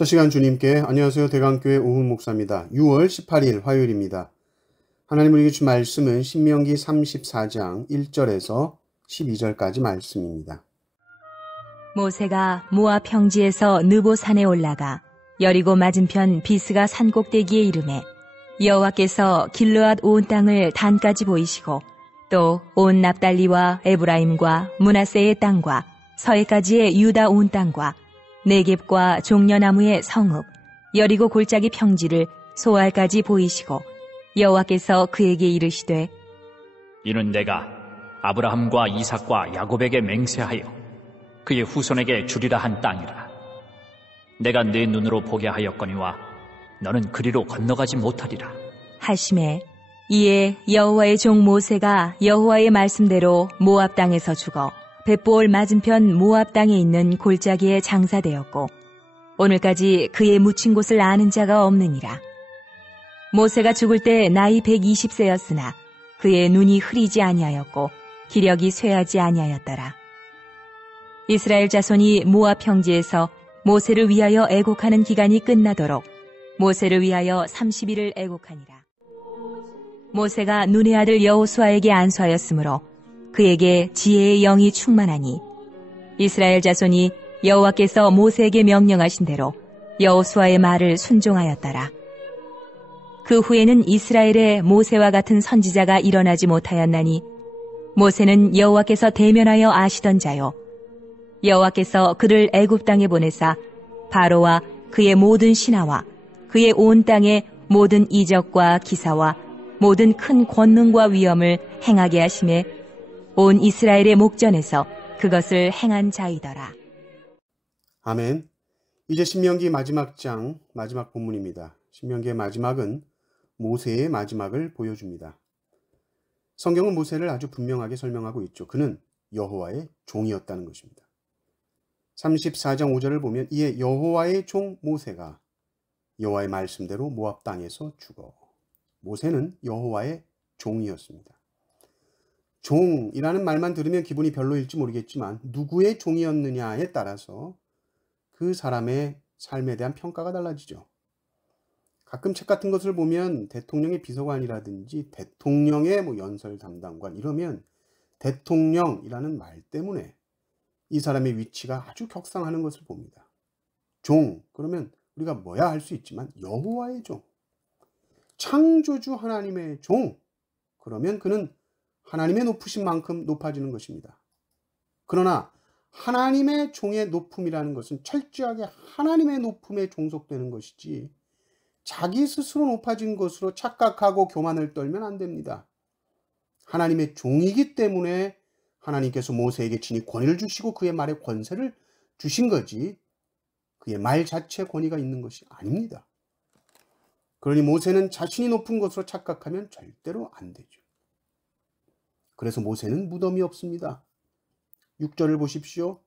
첫 시간 주님께 안녕하세요. 대강교회 오훈 목사입니다. 6월 18일 화요일입니다. 하나님 우리에게 주신 말씀은 신명기 34장 1절에서 12절까지 말씀입니다. 모세가 모압 평지에서 느보산에 올라가 여리고 맞은편 비스가 산꼭대기에 이르매 여호와께서 길르앗 온 땅을 단까지 보이시고 또 온 납달리와 에브라임과 므낫세의 땅과 서해까지의 유다 온 땅과 네겝과 종려나무의 성읍 여리고 골짜기 평지를 소알까지 보이시고 여호와께서 그에게 이르시되 이는 내가 아브라함과 이삭과 야곱에게 맹세하여 그의 후손에게 주리라 한 땅이라. 내가 네 눈으로 보게 하였거니와 너는 그리로 건너가지 못하리라 하시매 이에 여호와의 종 모세가 여호와의 말씀대로 모압 땅에서 죽어 벳보올 맞은편 모압 땅에 있는 골짜기에 장사되었고 오늘까지 그의 묻힌 곳을 아는 자가 없느니라. 모세가 죽을 때 나이 120세였으나 그의 눈이 흐리지 아니하였고 기력이 쇠하지 아니하였더라. 이스라엘 자손이 모압 평지에서 모세를 위하여 애곡하는 기간이 끝나도록 모세를 위하여 30일을 애곡하니라. 모세가 눈의 아들 여호수아에게 안수하였으므로 그에게 지혜의 영이 충만하니 이스라엘 자손이 여호와께서 모세에게 명령하신 대로 여호수아의 말을 순종하였더라. 그 후에는 이스라엘에 모세와 같은 선지자가 일어나지 못하였나니 모세는 여호와께서 대면하여 아시던 자요 여호와께서 그를 애굽 땅에 보내사 바로와 그의 모든 신하와 그의 온 땅의 모든 이적과 기사와 모든 큰 권능과 위엄을 행하게 하심에 온 이스라엘의 목전에서 그것을 행한 자이더라. 아멘. 이제 신명기 마지막 장, 마지막 본문입니다. 신명기의 마지막은 모세의 마지막을 보여줍니다. 성경은 모세를 아주 분명하게 설명하고 있죠. 그는 여호와의 종이었다는 것입니다. 34장 5절을 보면 이에 여호와의 종 모세가 여호와의 말씀대로 모압 땅에서 죽어. 모세는 여호와의 종이었습니다. 종이라는 말만 들으면 기분이 별로일지 모르겠지만 누구의 종이었느냐에 따라서 그 사람의 삶에 대한 평가가 달라지죠. 가끔 책 같은 것을 보면 대통령의 비서관이라든지 대통령의 연설 담당관 이러면 대통령이라는 말 때문에 이 사람의 위치가 아주 격상하는 것을 봅니다. 종, 그러면 우리가 뭐야 할 수 있지만 여호와의 종, 창조주 하나님의 종, 그러면 그는 하나님의 높으신 만큼 높아지는 것입니다. 그러나 하나님의 종의 높음이라는 것은 철저하게 하나님의 높음에 종속되는 것이지 자기 스스로 높아진 것으로 착각하고 교만을 떨면 안 됩니다. 하나님의 종이기 때문에 하나님께서 모세에게 친히 권위를 주시고 그의 말에 권세를 주신 거지 그의 말 자체에 권위가 있는 것이 아닙니다. 그러니 모세는 자신이 높은 것으로 착각하면 절대로 안 되죠. 그래서 모세는 무덤이 없습니다. 6절을 보십시오.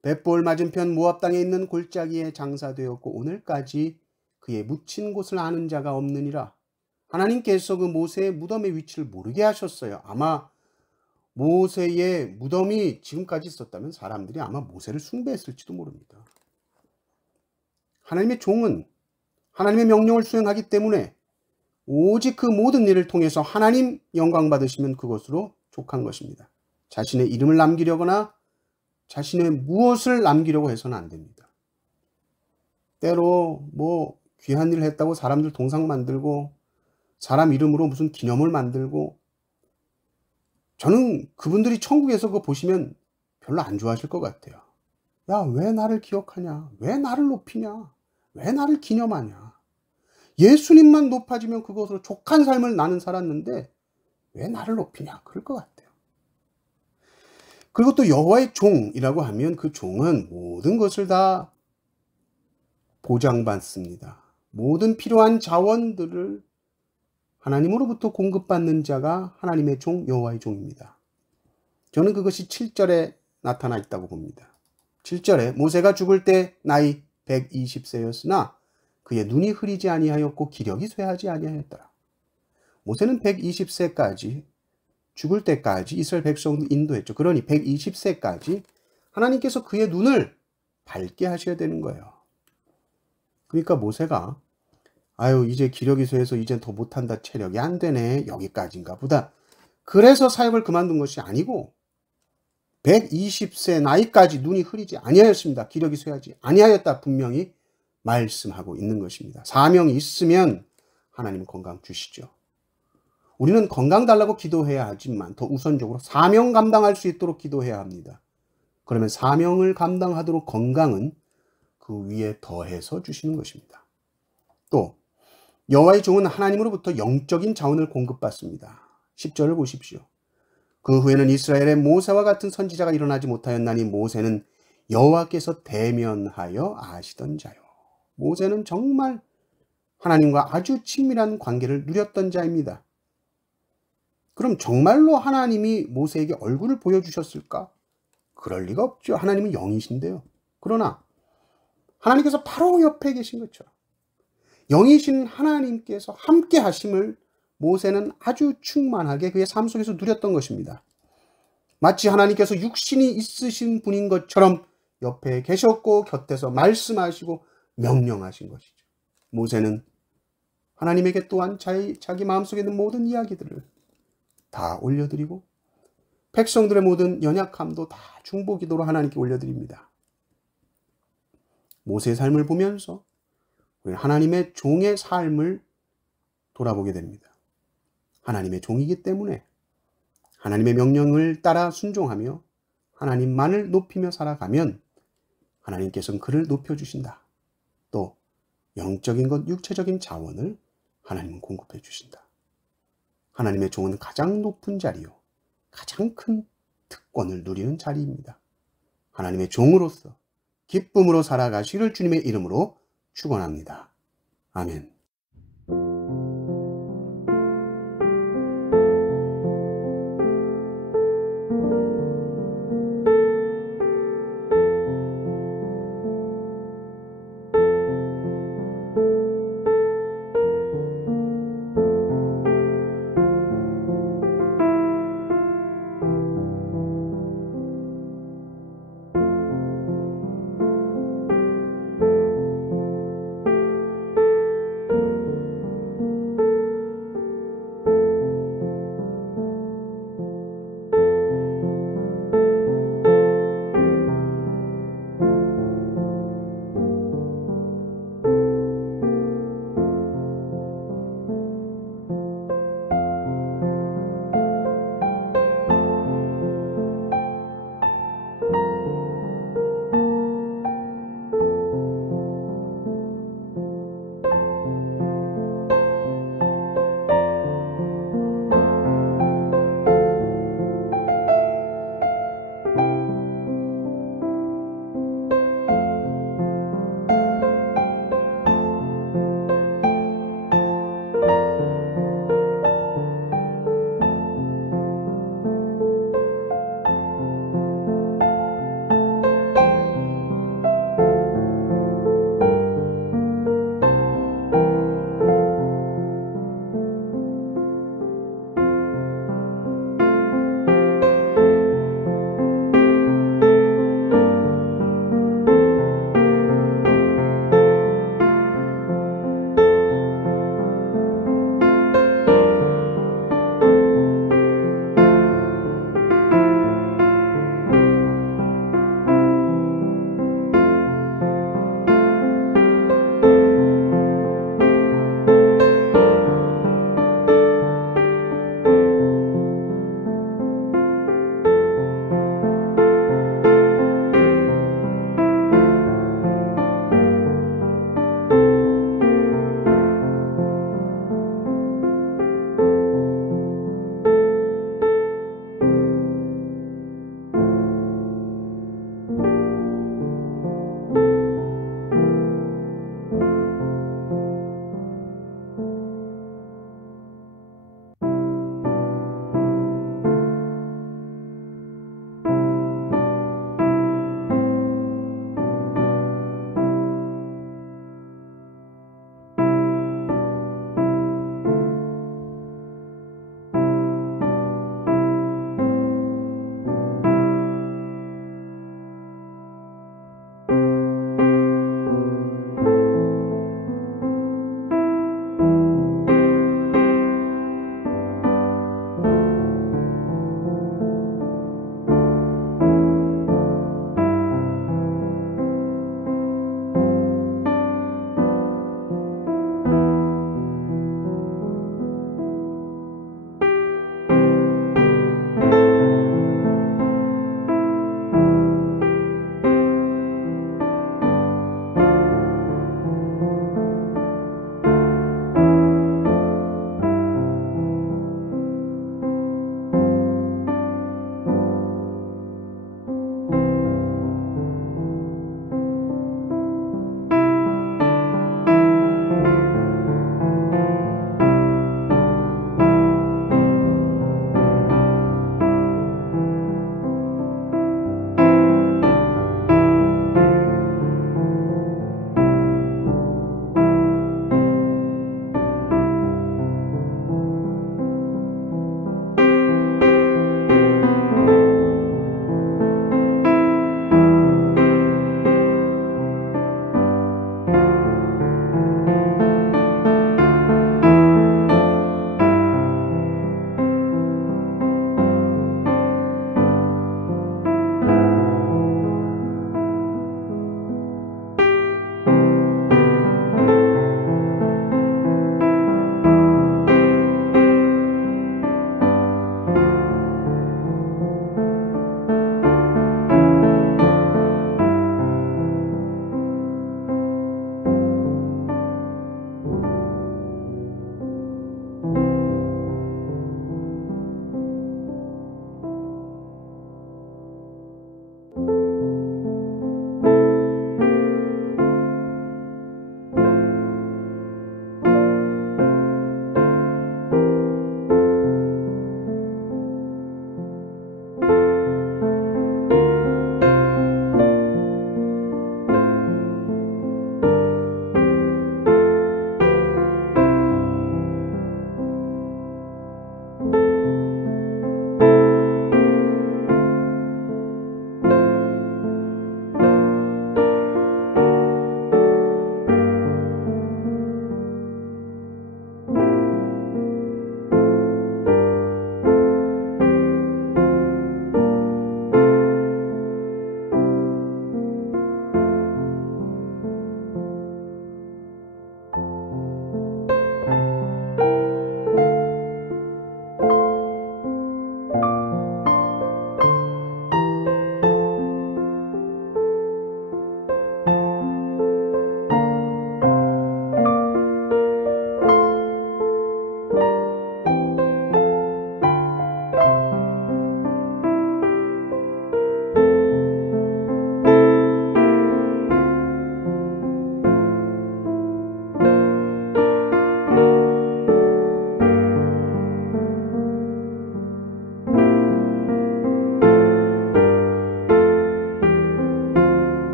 벳보올 맞은편 모압 땅에 있는 골짜기에 장사되었고 오늘까지 그의 묻힌 곳을 아는 자가 없느니라. 하나님께서 그 모세의 무덤의 위치를 모르게 하셨어요. 아마 모세의 무덤이 지금까지 있었다면 사람들이 아마 모세를 숭배했을지도 모릅니다. 하나님의 종은 하나님의 명령을 수행하기 때문에 오직 그 모든 일을 통해서 하나님 영광 받으시면 그것으로 족한 것입니다. 자신의 이름을 남기려거나 자신의 무엇을 남기려고 해서는 안 됩니다. 때로 귀한 일을 했다고 사람들 동상 만들고 사람 이름으로 무슨 기념을 만들고 저는 그분들이 천국에서 그거 보시면 별로 안 좋아하실 것 같아요. 야, 왜 나를 기억하냐? 왜 나를 높이냐? 왜 나를 기념하냐? 예수님만 높아지면 그것으로 족한 삶을 나는 살았는데 왜 나를 높이냐? 그럴 것 같아요. 그리고 또 여호와의 종이라고 하면 그 종은 모든 것을 다 보장받습니다. 모든 필요한 자원들을 하나님으로부터 공급받는 자가 하나님의 종, 여호와의 종입니다. 저는 그것이 7절에 나타나 있다고 봅니다. 7절에 모세가 죽을 때 나이 120세였으나 그의 눈이 흐리지 아니하였고 기력이 쇠하지 아니하였더라. 모세는 120세까지 죽을 때까지 이스라엘 백성을 인도했죠. 그러니 120세까지 하나님께서 그의 눈을 밝게 하셔야 되는 거예요. 그러니까 모세가 아유 이제 기력이 쇠해서 이젠 더 못한다, 체력이 안 되네, 여기까지인가 보다, 그래서 사역을 그만둔 것이 아니고 120세 나이까지 눈이 흐리지 아니하였습니다. 기력이 쇠하지 아니하였다 분명히 말씀하고 있는 것입니다. 사명이 있으면 하나님 건강 주시죠. 우리는 건강 달라고 기도해야 하지만 더 우선적으로 사명 감당할 수 있도록 기도해야 합니다. 그러면 사명을 감당하도록 건강은 그 위에 더해서 주시는 것입니다. 또 여호와의 종은 하나님으로부터 영적인 자원을 공급받습니다. 10절을 보십시오. 그 후에는 이스라엘의 모세와 같은 선지자가 일어나지 못하였나니 모세는 여호와께서 대면하여 아시던 자요. 모세는 정말 하나님과 아주 친밀한 관계를 누렸던 자입니다. 그럼 정말로 하나님이 모세에게 얼굴을 보여주셨을까? 그럴 리가 없죠. 하나님은 영이신데요. 그러나 하나님께서 바로 옆에 계신 것처럼 영이신 하나님께서 함께 하심을 모세는 아주 충만하게 그의 삶 속에서 누렸던 것입니다. 마치 하나님께서 육신이 있으신 분인 것처럼 옆에 계셨고 곁에서 말씀하시고 명령하신 것이죠. 모세는 하나님에게 또한 자기 마음속에 있는 모든 이야기들을 다 올려드리고 백성들의 모든 연약함도 다 중보기도로 하나님께 올려드립니다. 모세의 삶을 보면서 우리는 하나님의 종의 삶을 돌아보게 됩니다. 하나님의 종이기 때문에 하나님의 명령을 따라 순종하며 하나님만을 높이며 살아가면 하나님께서는 그를 높여주신다. 또 영적인 것, 육체적인 자원을 하나님은 공급해 주신다. 하나님의 종은 가장 높은 자리요, 가장 큰 특권을 누리는 자리입니다. 하나님의 종으로서 기쁨으로 살아가시기를 주님의 이름으로 축원합니다. 아멘.